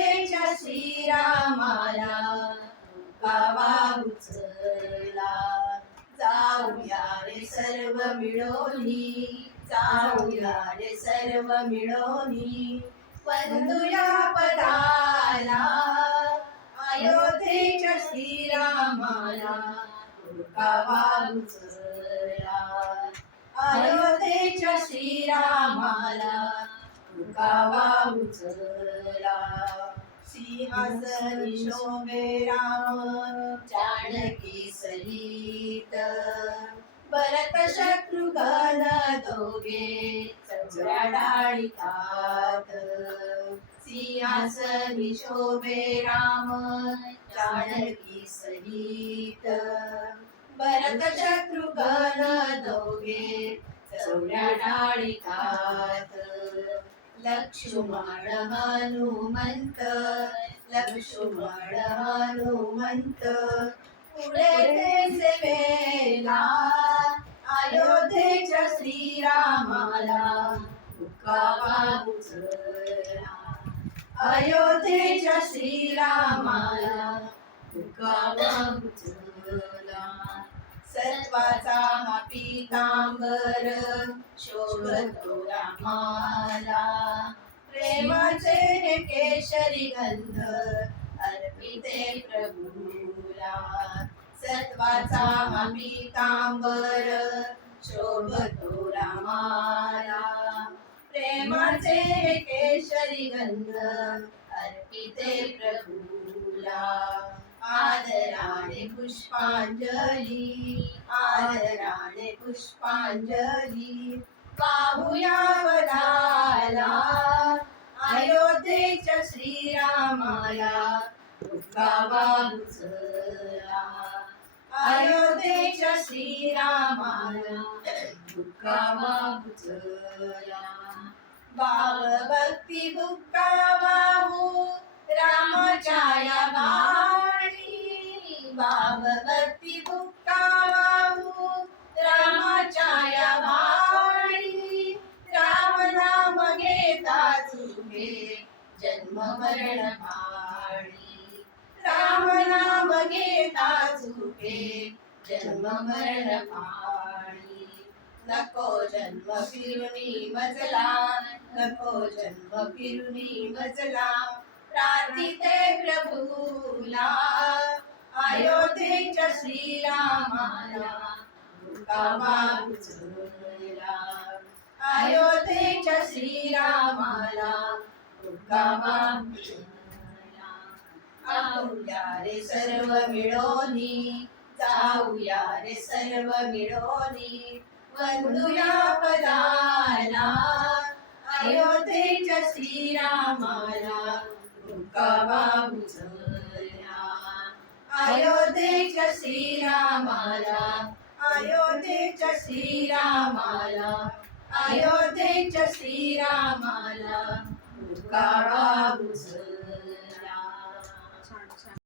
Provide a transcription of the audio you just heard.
अयोध्येच्या श्रीरामाला गावा उचला. जाऊया रे सर्व मिळोनी, जाऊया रे सर्व मिळोनी, वंदुया पदाला अयोध्येच्या श्रीरामाला गावा उचला. अयोध्येच्या श्रीरामाला गावा उचला. सिंहासनी शोभे राम जानकी सहित, भरत शत्रुघ्न दोघे चौऱ्या डाळिकात. सिंहासनी शोभे राम जानकी सहित, भरत शत्रुघ्न दोघे चौऱ्या डाळिकात. लक्ष्मण हनुमंत, लक्ष्मण हनुमंत, पुढे ते सेवेला अयोध्येच्या श्रीरामाला गावा उचला. अयोध्येच्या श्रीरामाला गावा उचला. सत्वाचा हा पीतांबर शोभतो रामाला, प्रेमाचे केशरी गंध अर्पिते प्रभूला. सत्वाचा हा पीतांबर शोभतो रामाला, प्रेमाचे केशरी गंध अर्पिते प्रभूला. आदराने पुष्पांजली, आदराने पुष्पांजली, वाहूया पदाला अयोध्येच्या श्रीरामाला गावा उचला. अयोध्येच्या श्रीरामाला गावा उचला. भाव भक्ती बुक्का वाहू रामाच्या या वाणी, भाव भक्ती बुक्का वाहू रामाच्या या वाणी. राम नाम घेता चुके जन्म मरण भाणी, राम नाम घेता चुके जन्म मरण भाणी. नको जन्म फिरुनी मजला, नको जन्म फिरुनी मजला, प्रार्थिते प्रभूला अयोध्येच्या श्रीरामाला गावा उचला. अयोध्येच्या श्रीरामाला गावा उचला. जाऊया रे सर्व मिळोनी, जाऊया रे सर्व मिळोनी, वंदुया पदाला अयोध्येच्या श्रीरामाला गावा उचला. अयोध्येच्या श्रीरामाला, अयोध्येच्या श्रीरामाला, अयोध्येच्या श्रीरामाला गावा उचला.